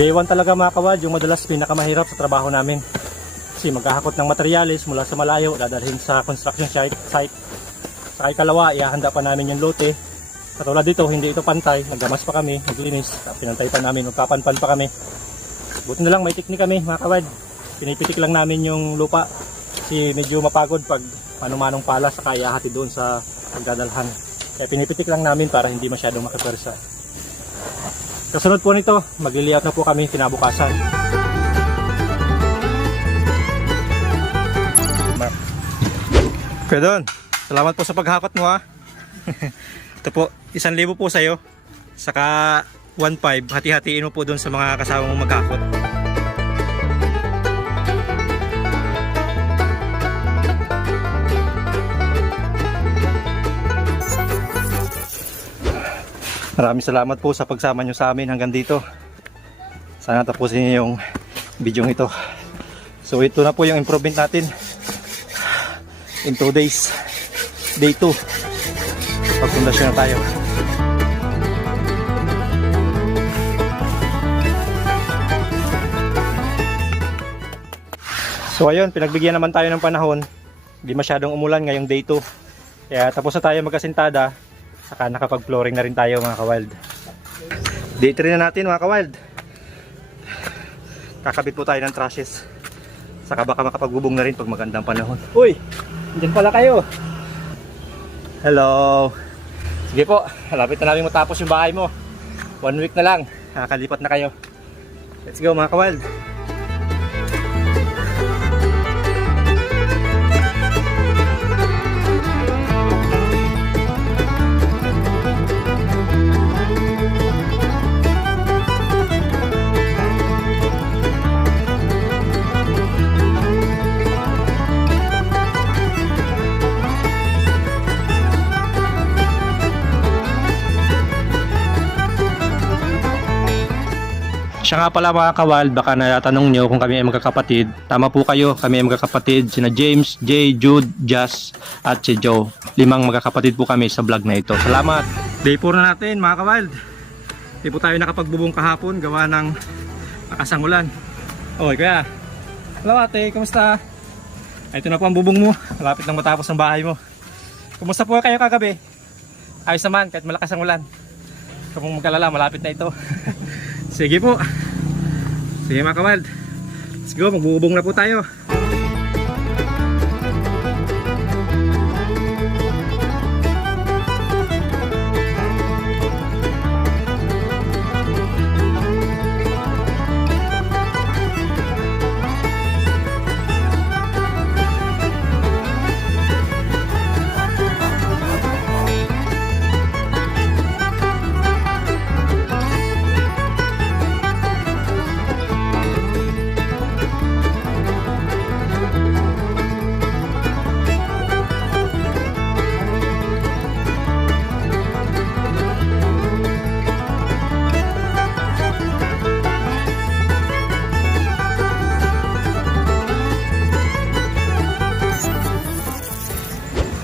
Day 1 talaga mga kawild, yung madalas pinakamahirap sa trabaho namin. Kasi maghahakot ng materyales mula sa malayo, dadalhin sa construction site. Sa ikalawa, ihahanda pa namin yung lote. Katulad dito, hindi ito pantay, naggamas pa kami, naglinis, pinantay pa namin, magpapanpan pa kami. Buti na lang may teknik kami mga kawild. Pinipitik lang namin yung lupa kasi medyo mapagod pag manong-manong pala sa kaya hati doon sa pagdadalhan. Kaya pinipitik lang namin para hindi masyadong makipwersa. Kasunod po nito, magli-layout na po kami kinabukasan. Kuya Don, salamat po sa paghakot mo ha. Ito po, 1,000 po sa'yo. Saka 1,500, hati-hatiin mo po doon sa mga kasama mong maghakot. Maraming salamat po sa pagsama nyo sa amin hanggang dito. Sana tapusin nyo yung video ito. So ito na po yung improvement natin in 2 days. Day 2. Pagpundasyon na tayo. So ayun, pinagbigyan naman tayo ng panahon. Hindi masyadong umulan ngayong day 2. Kaya tapos na tayo magkasintada. Saka nakapag-flooring na rin tayo mga kawild. Day 3 na natin mga kawild. Kakabit po tayo ng trusses. Saka baka makapagbubong na rin pag magandang panahon. Uy! Diyan pala kayo. Hello! Sige po, malapit na namin matapos yung bahay mo. 1 week na lang, nakakalipat na kayo. Let's go mga kawild. Siya nga pala mga kawild, baka natanong nyo kung kami ay magkakapatid. Tama po kayo, kami ay magkakapatid. Sina James, Jay, Jude, Jazz at si Joe. 5 magkakapatid po kami sa vlog na ito. Salamat! Day 4 na natin mga kawild. Hindi po tayo nakapagbubong kahapon, gawa ng nakasangulan. Oy kuya, hello ate, kamusta? Ito na po ang bubong mo, malapit nang matapos ang bahay mo. Kumusta po kayo kagabi? Ayos naman, kahit malakas ang ulan. Kung magkalala, malapit na ito. Sige po. Sige mga kawild. Let's go, magbubong na po tayo.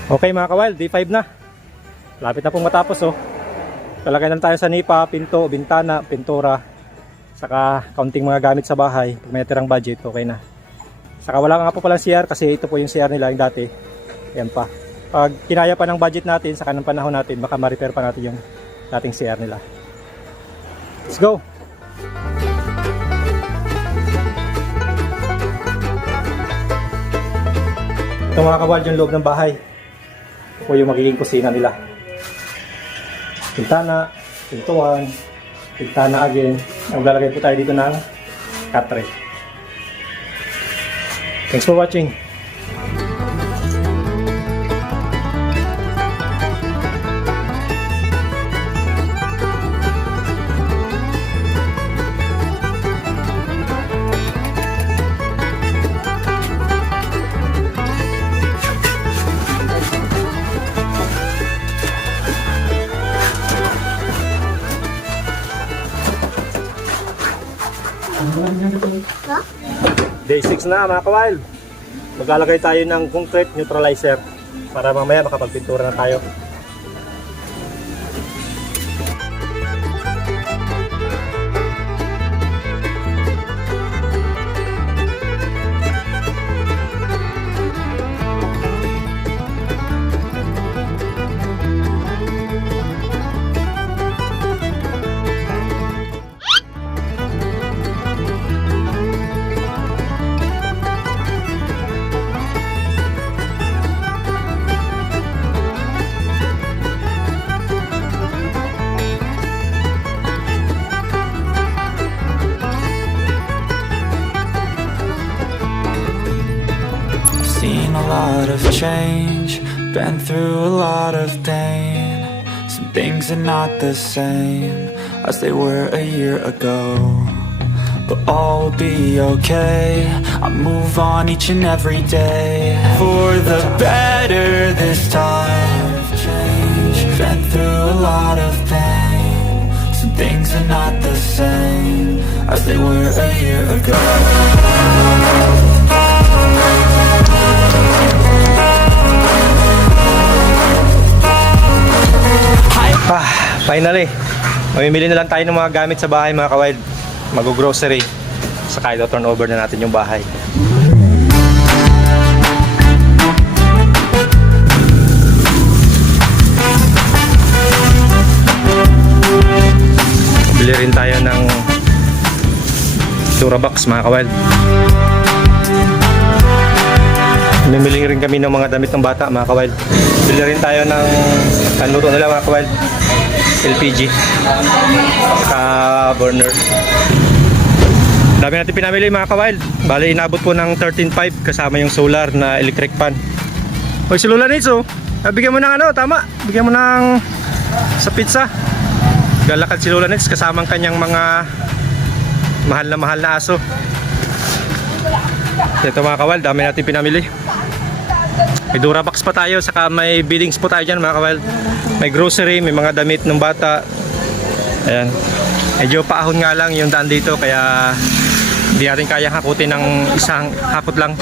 Okay mga kawild, day 5 na. Lapit na pong matapos oh. Talagay na tayo sa nipa, pinto, bintana, pintura. Saka kaunting mga gamit sa bahay. Pag may natirang budget, okay na. Saka wala nga po palang CR kasi ito po yung CR nila yung dati. Yan pa. Pag kinaya pa ng budget natin, saka ng panahon natin, baka ma-repair pa natin yung dating CR nila. Let's go! Ito mga kawild yung loob ng bahay. O yung magiging kusina nila. Pintana, pintuan, pintana again. Maglalagay po tayo dito ng cut tray. Thanks for watching. Day 6 na mga kawild. Maglalagay tayo ng concrete neutralizer para mamaya makapagpintura na tayo. a lot of change, been through a lot of pain. Some things are not the same as they were a year ago, but all will be okay. I move on each and every day, for the better this time. Been through a lot of pain. Some things are not the same as they were a year ago. Finally, mamimili na lang tayo ng mga gamit sa bahay mga kawild. Mag-grocery. Saka ito turnover na natin yung bahay. Bili rin tayo ng Durabox mga kawild. Namimili rin kami ng mga damit ng bata mga kawild. Bili rin tayo ng panuto nila mga kawild. LPG saka burner. Dami natin pinamili mga kawild. Bali inabot po ng 13.5 kasama yung solar na electric fan. Hoy si Lola Nitso, bigyan mo ng ano, tama. Bigyan mo ng sa pizza. Galakad si Lola Nitso kasama ang kanyang mga mahal na aso. Ito mga kawild, dami natin pinamili. May Durabox pa tayo, saka may biddings po tayo dyan mga kawild. May grocery, may mga damit ng bata. Ayan. Medyo paahon nga lang yung daan dito, kaya hindi natin kaya hakutin ng isang hakot lang.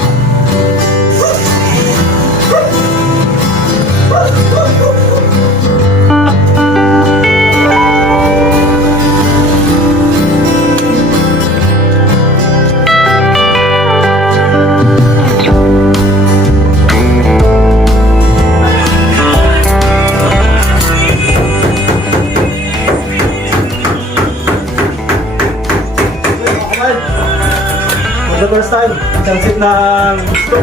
For the first time, isang seat ng gusto.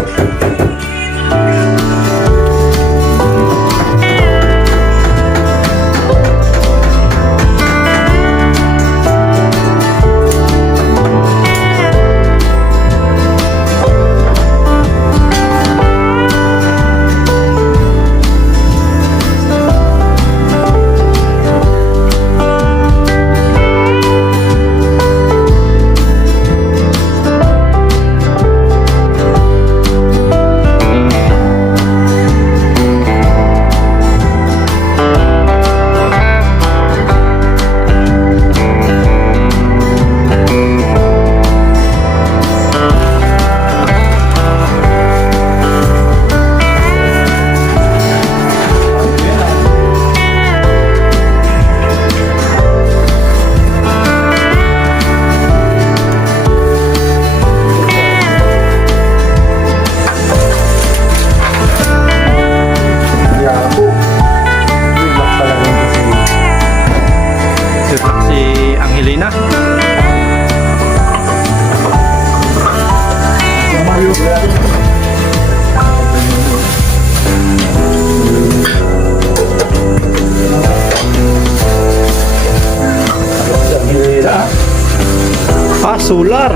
Solar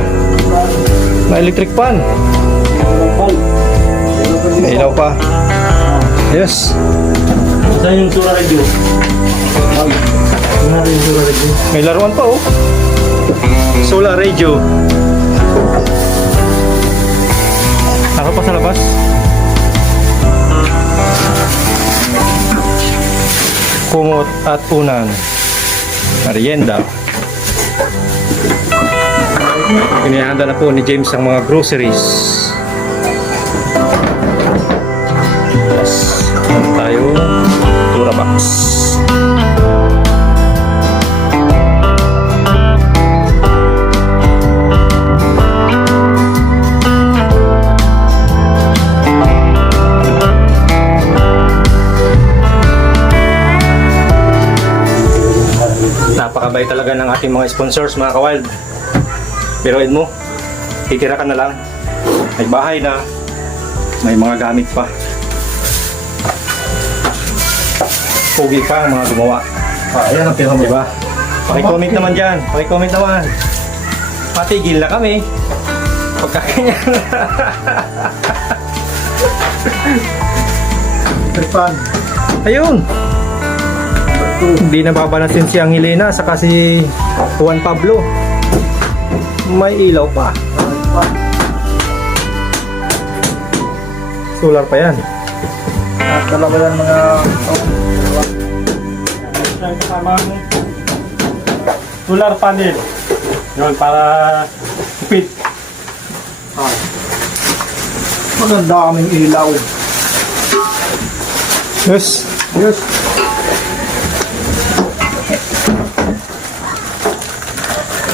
na electric fan. May ilaw pa. Yes. Saan yung solar radio? May laruan pa oh. Solar radio. Ako pa sa labas. Kumot at unan. Merienda. Inihanda na po ni James ang mga groceries. Yes. Meron tayo Durabox. Napakabay talaga ng ating mga sponsors mga kawild. Biruin mo, titira ka na lang. May bahay na, may mga gamit pa. Pugi pa ang mga gumawa. Ayan ang pinaka, diba? Paki-comment naman dyan, paki-comment naman. Patigil na kami. Pagkakanyan. Tripan. Ayun. Hindi nababalansin si Angelina saka si Juan Pablo. May ilaw pa. Solar pa yan. At dalawa yan mga Solar panel. Yun, para tipid. maganda kaming ilaw. Yes. Yes.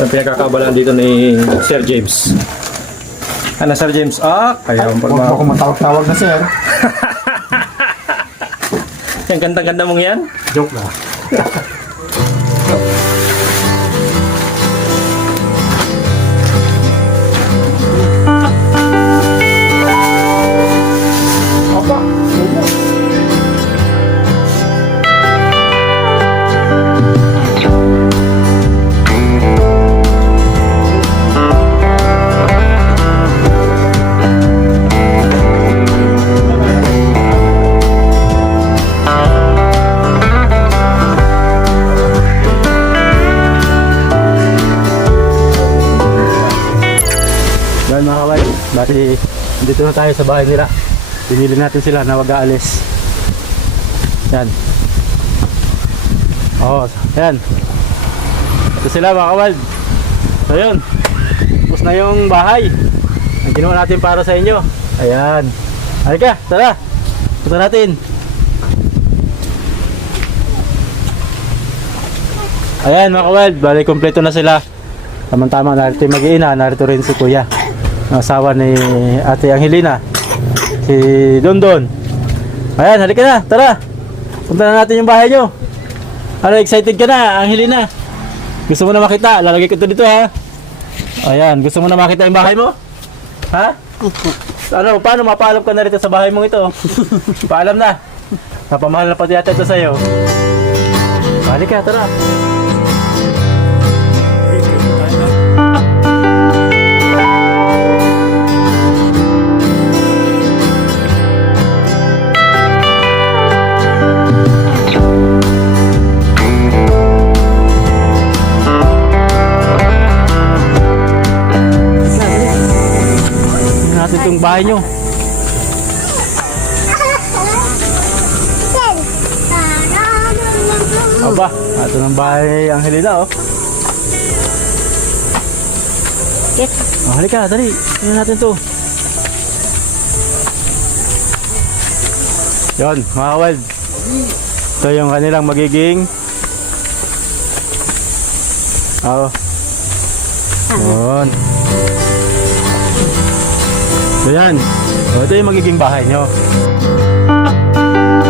Ang pinagkakabalaan dito ni Sir James. Ano Sir James? Kaya Huwag mo ako matawag-tawag na sir. Ang ganda-ganda mong yan. Joke lang. Apa? Yan mga kawal, bali dito na tayo sa bahay nila. Pinili natin sila na wag aalis. Yan. Yan. Ito sila mga kawal. So yun, tapos na yung bahay ang ginawa natin para sa inyo. Ayan. Halika, tara. Punta natin. Ayan mga kawal, bali kompleto na sila. Tama-tama, narito yung mag-iina, narito rin si Kuya, ang asawa ni Ate Angelina, si Dondon. Ayan, halika na, tara. Punta na natin yung bahay nyo. Ano, excited ka na, Angelina? Gusto mo na makita? Lalagay ko ito dito ha. Ayan, gusto mo na makita yung bahay mo? Ha? Ano, paano mapaalam ka na rito sa bahay mong ito? Paalam na. Napamahal na pati yata ito sa'yo. Halika, tara. Natin itong bahay nyo. Aba, ito ng bahay Angelina oh. Halika, dali. Tingnan natin to. Yon, mga kawal. Ito yung kanilang magiging Yon. Ayan. Ito yung magiging bahay nyo. Masyado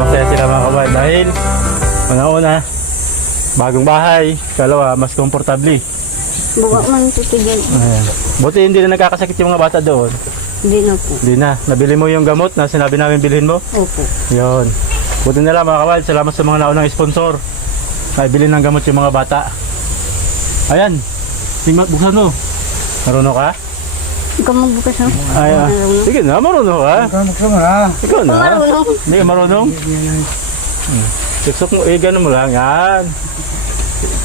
masaya sila mga kawan dahil una-una bagong bahay, kalawa mas komportable. Buka man ito dyan. Ayan. Buti hindi na nagkakasakit yung mga bata doon. Hindi na po. Hindi na. Nabili mo yung gamot na sinabi namin bilhin mo? Opo. Yun. Buti na lang mga kawal. Salamat sa mga naunang sponsor. Ay, bilhin ng gamot yung mga bata. Ayan. Tingnan, buksan mo. Marunong ka? Ikaw magbukas na. Ay, sige na, marunong ka. Ikaw na. Marunong. Hindi ka marunong? Suksok mo, gano'n mo lang. Yan.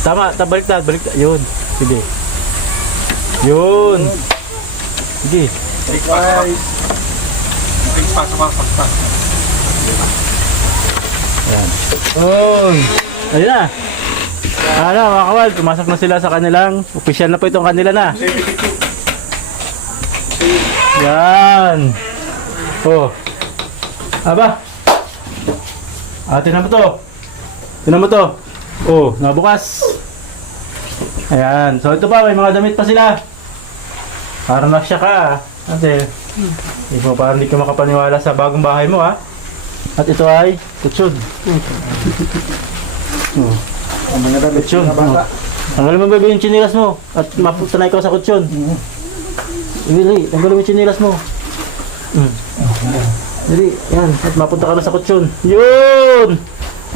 Tama, baliktad. Yun. Sige. Yun. Sige. Ayan. Oh. Ayun na. Ano mga kawal, pumasok na sila sa kanilang, official na po itong kanila na. Yan. Oh. Aba. Tinan mo to. Tinan mo to. Oh, nabukas. Ayan. So ito pa, may mga damit pa sila. Parang nasya ka ah. Ate. Ikaw parang hindi ka makapaniwala sa bagong bahay mo ah. At ito ay kutsud. Oh. Ang mga damit Kutsud. na bata. Tanggalin mo baby yung chinilas mo at mapunta na ikaw sa kutsyon. Dili, tanggalin mo yung chinilas mo. Dili, yan. At mapunta ka na sa kutsyon. Yun!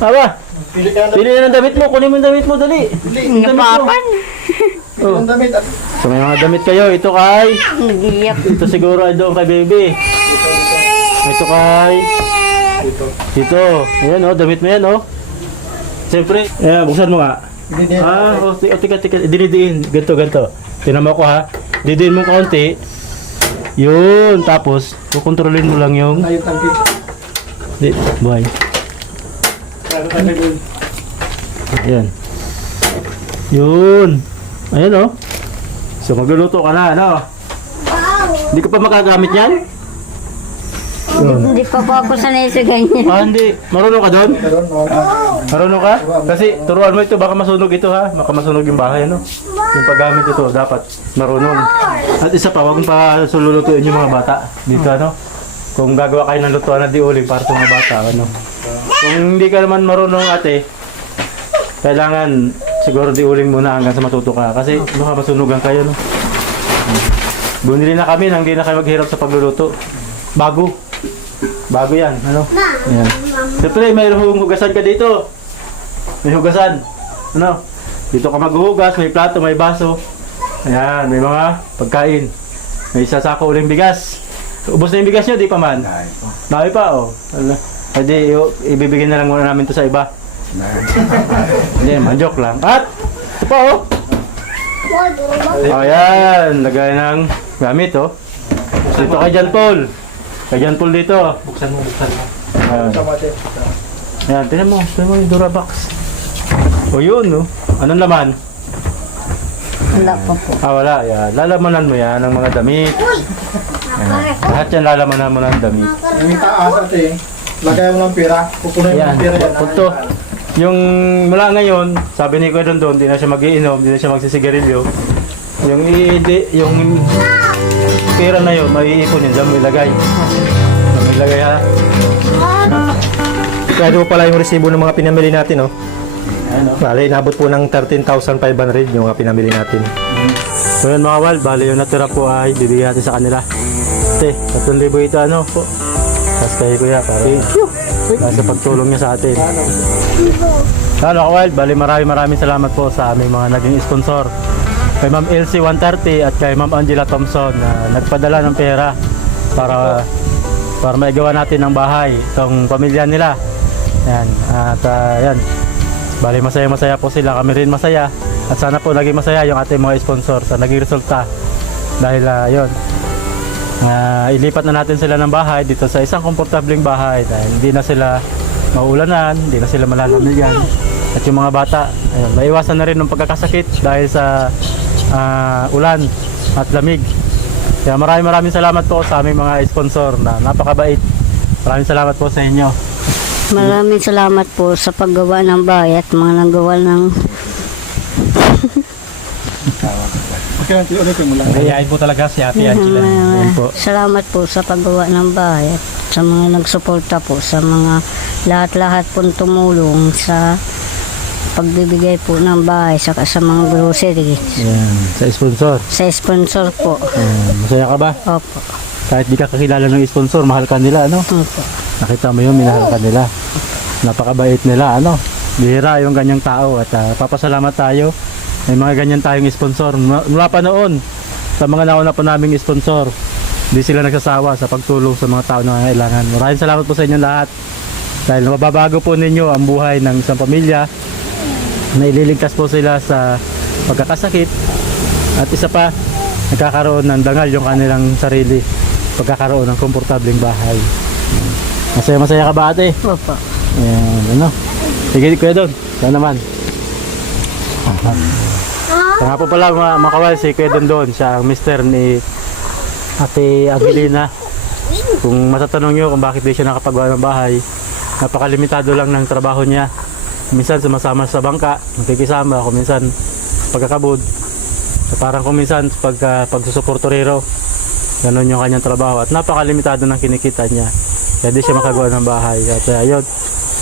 Aba! Pili na ng damit mo. Kunin mo yung damit mo, dali. Yung damit mo. Oh. Ang damit at So may mga damit kayo. Ito kay... Nagiyak. Ito siguro ay doon kay baby. Ito kay... Ito. Ayan oh, damit mo yan oh. Siyempre, ayan, buksan mo nga. hindi Tika. Dinidiin. Ganto. Tinan mo ko ha. Didiin mo kaunti. Yun. Tapos, kukontrolin mo lang yung... ayun tangki. Di, buhay. Ayan. Yun. Ayan oh. So magluluto ka na, ano? Hindi ka pa makagamit yan? Hindi pa po ako sanay sa ganyan. Ah, hindi. Marunong ka doon? Meron, oh. Marunong ka? Kasi turuan mo ito, baka masunog ito ha. Baka masunog yung bahay, ano? Yung paggamit ito, dapat marunong. At isa pa, huwag pa sululutuin yung mga bata. Dito, ano? Kung gagawa kayo ng lutuan na di uling para sa mga bata, ano? Kung hindi ka naman marunong ate, kailangan siguro di uling muna hanggang sa matuto ka. Kasi baka masunugan kayo, no? Bumili na kami nang di na kayo maghirap sa pagluluto. Bago yan, ano? Ayan. Siyempre, may hugasan ka dito. May hugasan. Ano? Dito ka maghuhugas, may plato, may baso. Ayan, may mga pagkain. May isa sako uling bigas. Ubos na yung bigas nyo, di pa man? Dahil pa, oh. Pwede, ibibigay na lang muna namin to sa iba. Hindi naman, joke lang. At, ito pa, oh. Ayan, lagay ng gamit, oh. Dito kay John Paul. Kay John Paul dito. Buksan mo. Ayan. Ayan, tinan mo yung Durabox. O yun, no? Anong laman? Wala pa po. Wala. Yan. Lalamanan mo yan ng mga damit. Ayan. Lahat yan lalamanan mo ng damit. Yung taas ate, lagay mo ng pera. Pupunin mo Ayan. ng pera yan. Punto. Yung mula ngayon, sabi ni Kuya Dondon, di na siya mag-iinom, di na siya magsisigarilyo. Yung pera na yun, maiipon yun, dyan mo ilagay. Dyan mo ilagay ha. Kaya po pala yung resibo ng mga pinamili natin, oh. Ayan o. Bale, inabot po ng 13,500 yung mga pinamili natin. So yun mga wal, bali yung natira po ay bibigyan natin sa kanila. Ate, 3,000 ito ano po. Tapos kay Kuya para sa pagtulong niya sa atin. Ano mga wal, bali maraming salamat po sa aming mga naging sponsor. Kay Ma'am Elsie 130 at kay Ma'am Angela Thompson na nagpadala ng pera para maigawa natin ng bahay itong pamilya nila. Yan. At yan. Bali masaya po sila, kami rin masaya. At sana po naging masaya yung ating mga sponsor sa naging resulta. Dahil yun. Ilipat na natin sila ng bahay dito sa isang komportableng bahay dahil hindi na sila maulanan, hindi na sila malalamigan. At yung mga bata, ayun, maiwasan na rin ng pagkakasakit dahil sa ulan at lamig. Kaya maraming salamat po sa aming mga sponsor na napakabait. Maraming salamat po sa inyo. Maraming salamat po sa paggawa ng bahay at mga nagawa ng... Okay, ulitin mo lang. Kayain po talaga si Ate Angela. po. Salamat po sa paggawa ng bahay at sa mga nagsuporta po, sa mga lahat pong tumulong sa pagbibigay po ng bahay sa mga grocery. Yan, sa sponsor. Sa sponsor po. Masaya ka ba? Opo. Kahit di ka kakilala ng sponsor, mahal ka nila, ano? Opo. Nakita mo yun, minahal ka nila. Napakabait nila, ano? Bihira yung ganyang tao at papasalamat tayo. May mga ganyan tayong sponsor. Mula pa noon, sa mga nauna pa naming sponsor, hindi sila nagsasawa sa pagtulong sa mga tao na nangangailangan. Maraming salamat po sa inyo lahat. Dahil mababago po ninyo ang buhay ng isang pamilya na ililigtas po sila sa pagkakasakit at isa pa, nagkakaroon ng dangal yung kanilang sarili, pagkakaroon ng komportableng bahay. Masaya ka ba ate? Opo. Ayan, ano? Sige, Kuya Don, ikaw naman. Sa nga po pala mga kawal, si Kuya Don, siya ang mister ni Ate Angelina. Kung matatanong nyo kung bakit di siya nakapagawa ng bahay, napakalimitado lang ng trabaho niya. Minsan sumasama sa bangka, nakikisama, kung minsan pagkakabud. So, parang kung minsan pagsusuportorero, ganun yung kanyang trabaho. At napakalimitado ng kinikita niya. Kaya di siya makagawa ng bahay. At ayun,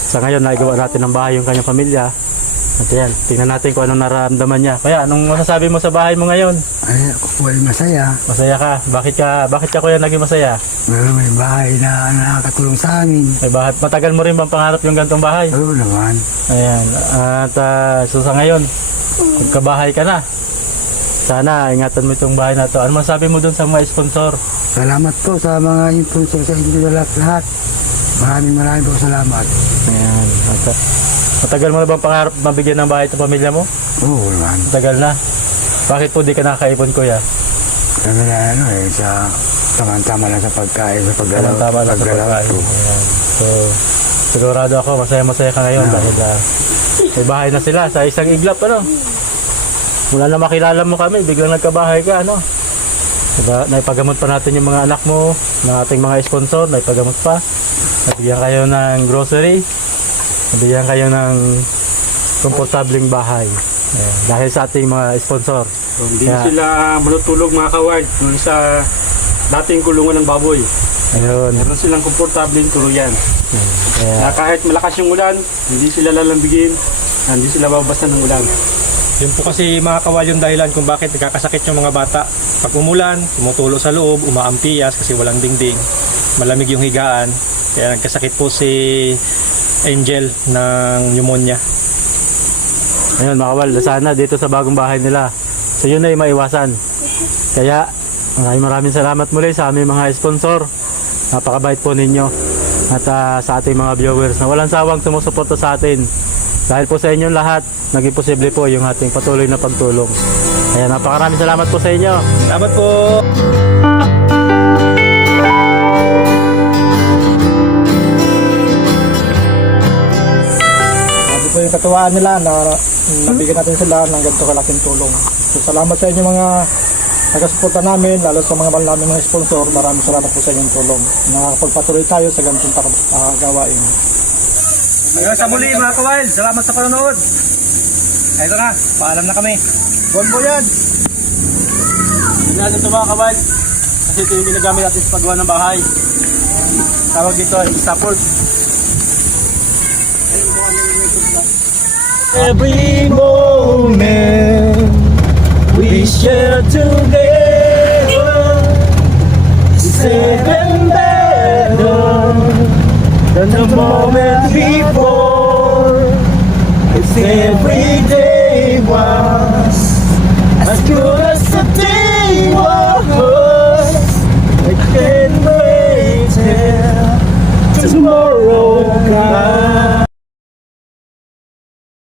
sa ngayon naigawa natin ng bahay yung kanyang pamilya. At yan, tingnan natin kung anong nararamdaman niya. Kuya, anong masasabi mo sa bahay mo ngayon? Ay, ako po ay masaya. Masaya ka. Bakit ka kuya naging masaya? May bahay na nakakatulong sa amin. May bahay. Matagal mo rin bang pangarap yung gantong bahay? Oo naman. Ayan. At so sa ngayon, magkabahay ka na. Sana ingatan mo itong bahay na to. Ano masabi mo dun sa mga sponsor? Salamat po sa mga influencer sa inyo lahat. Maraming po salamat. Ayan. At, matagal mo na bang pangarap mabigyan ng bahay itong pamilya mo? Oo naman. Matagal na. Bakit po di ka nakaipon kuya? Kami na sa tama lang sa pagkain, sa paggalaw. Tama lang sa pagkain. Ayan. So, sigurado ako masaya ka ngayon dahil may bahay na sila sa isang iglap ano. Mula na makilala mo kami, biglang nagkabahay ka ano. Diba, naipagamot pa natin yung mga anak mo, ng ating mga sponsor, naipagamot pa. Nabigyan kayo ng grocery, nabigyan kayo ng komportabling bahay. Ayan, dahil sa ating mga sponsor. Hindi Kaya- sila malutulog mga kaward dun sa dating kulungan ng baboy. Ayun. Meron silang komportableng tuluyan. Kaya, Na kahit malakas yung ulan, hindi sila lalambigin, hindi sila babasa ng ulan. Yun po kasi mga kawal yung dahilan kung bakit nagkakasakit yung mga bata. Pag umulan, tumutulo sa loob, umaampiyas kasi walang dingding, malamig yung higaan. Kaya nagkasakit po si Angel ng pneumonia. ayun mga kawal, sana dito sa bagong bahay nila. So yun ay maiwasan. Kaya maraming salamat muli sa aming mga sponsor. Napakabait po ninyo. At sa ating mga viewers na walang sawang sumusuporta sa atin. Dahil po sa inyong lahat, naging posible po yung ating patuloy na pagtulong. Kaya napakaraming salamat po sa inyo. Salamat po! Sabi po yung katuwaan nila na nabigyan natin sila ng ganito kalaking tulong. So, salamat sa inyo mga nagasuporta namin, lalo sa mga mahal namin mga sponsor. Maraming salamat po sa inyong tulong. Nakakapagpatuloy tayo sa ganitong gawain. Hanggang sa muli mga kawal, salamat sa panonood. Ito na, paalam na kami. Buwan po yan! Hindi natin ito mga kabal. Kasi ito yung ginagamit natin sa paggawa ng bahay. Tawag dito ay scaffold. Every moment we share together is even better than the moment before. It's every day while